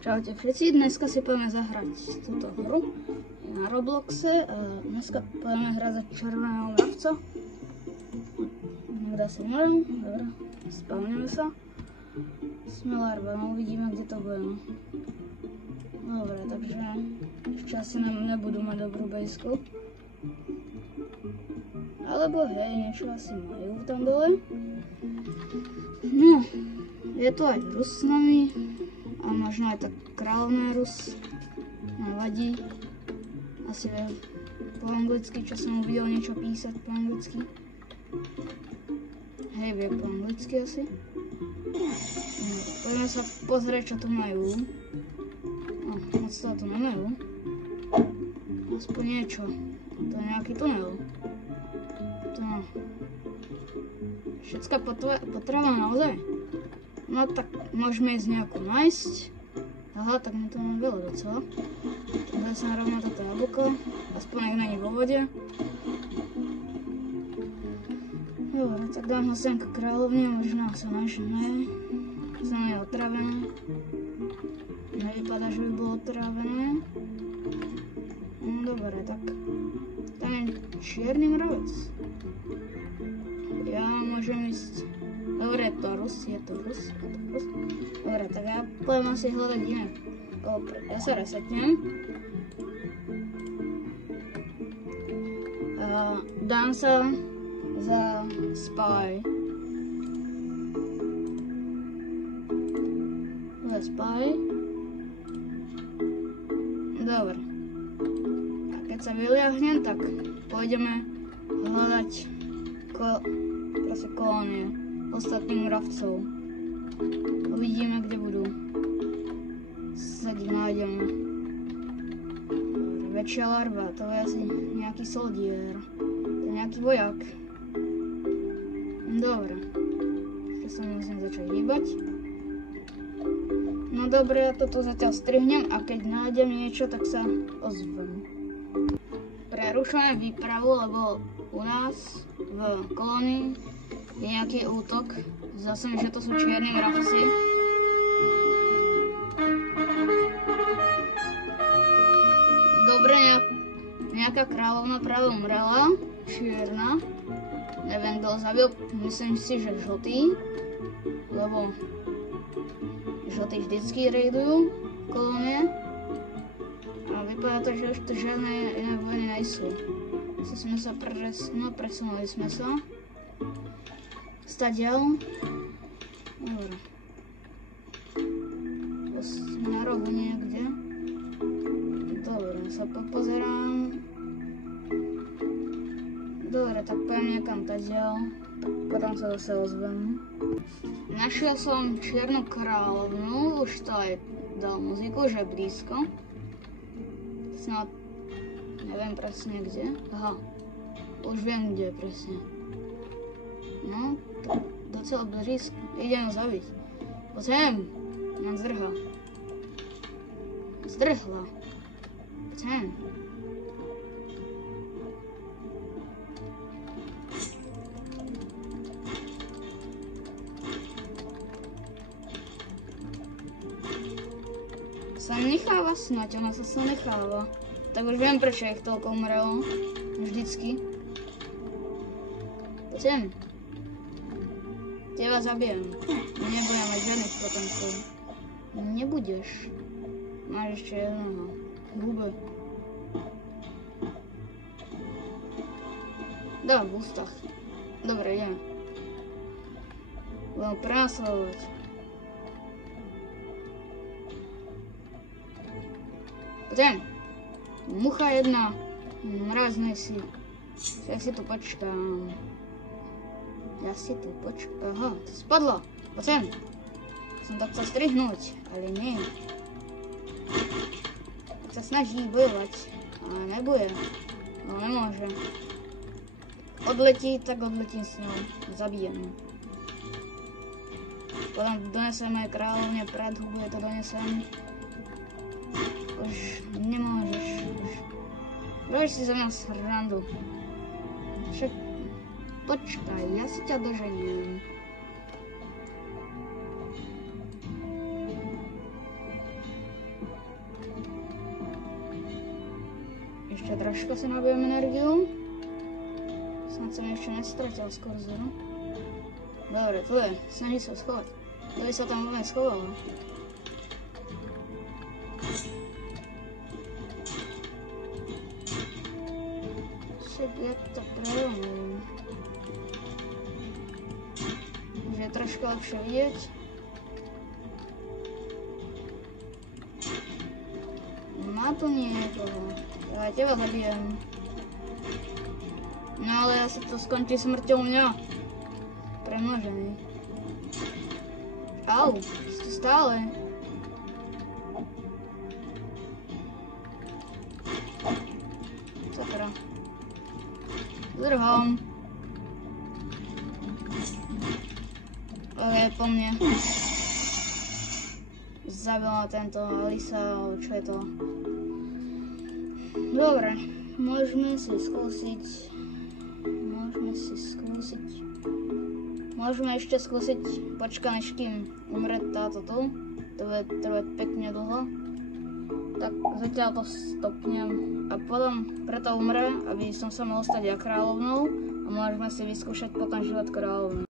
Čaute všetci, dneska si poďme zahrať túto hru na Robloxe. Dneska poďme hrať za červeného mravca. Niekde si môžem, dobre, spavneme sa. Sme larva, no uvidíme, kde to bude. Dobre, takže ešte asi nebudú mať dobrú bejsku. Alebo hej, niečo asi majú tam dole. No, je tu aj Rus s nami. A možno aj tak kráľovná Rus. Nevadí. Asi vie po anglicky, čo som mu videl niečo písať po anglicky. Hej, vie po anglicky asi. No, poďme sa pozrieť, čo tu majú. No, moc toho tu nemajú. Aspoň niečo. To je nejaký tunel. To no. Všetká potrava naozaj. No tak môžeme ísť nejakú nájsť. Aha, tak mi to mám veľa docela. Dá sa rovno toto jablko. Aspoň ak není vo vode. Dobre, tak dám ho sem k kráľovne, možno sa našne. Som je otravené. Nevypadá, že by bolo otravené. No dobre, tak tam je čierny mravec. Ja môžem ísť. Dobre, je to Rus. Dobre, tak ja poviem asi hľadať iné. Ja sa resetnem. Dám sa za Spy. Dobre. A keď sa vyliahnem, tak pôjdeme hľadať kolónie ostatných mravcov. Uvidíme, kde budú. Sa nájdeme. Väčšia larva, to je asi nejaký soldier. To je nejaký vojak. Dobre. Ešte sa musím začať hýbať. No dobre, ja toto zatiaľ strihnem a keď nájdem niečo, tak sa ozvem. Prerušujem výpravu, lebo u nás v kolónii je nejaký útok. Zase mi, že to sú čierni mravci. Dobre, nejaká kráľovna práve umrela. Čierna. Neviem, kto ho zabil. Myslím si, že žltý. Lebo žltí vždycky rejdujú kolónie. A vypadá to, že už to žiadne iné vojny nejsú. Zase sme sa presunuli sme sa. Stadiaľ. Dobre. Sme na rohu niekde. Dobre, sa popozerám. Dobre, tak pojem niekam tadiaľ. Potom sa zase ozvem. Našiel som čiernu kráľovnu, už to aj dal muziku, že je blízko. Snad neviem presne kde. Aha, už viem kde presne. No, tak docela blízko. Idem ho zabiť. Poď sem. Mám zdrhla. Zdrhla. Poď sem. Sa necháva snať, ona sa necháva. Tak už viem, prečo ich toľko umrelo. Vždycky. Poď sem. Teba zabijem. Nebudem mať žiadnych potomkov. Nebudeš. Máš ešte jednoho. Hube. Dá v ústach. Dobre, ideme. Budem prenasledovať. Poďme. Mucha jedna. Mraznej si. Ja si tu počkám. Aha, to spadlo. Poď sem. Som to chcel strihnúť, ale nie. Keď sa snaží bojovať, ale nebude. No nemôže. Odletí, tak odletím s ňou. Zabijem. Potom donesem aj kráľovne pred hubu, to donesem. Už nemôžeš. Robíš si za mňa srandu. Však počkaj, ja si ťa doženiem. Ešte trošku si nabijem energiu. Snad som ešte nestratil z kurzoru. Dobre, tu je. Snaží sa schovať. To by sa tam vôbec schovalo. Však ja to prelomím. Už je trošku lepšie vidieť. Má tu niekoho. Ja teba zabijem. No ale asi to skončí smrťou mňa. Premnožený. Au, si stále. Sakra. Zdrhám. Ok, po mne. Zabila tento Alisa, čo je to? Dobre, môžeme si skúsiť. Môžeme ešte skúsiť počkať, než kým umre táto tu. To bude trvať pekne dlho. Tak zatiaľ to stopnem a potom preto umre, aby som sa mohol stať ja kráľovnou a môžeme si vyskúšať potom život kráľovnou.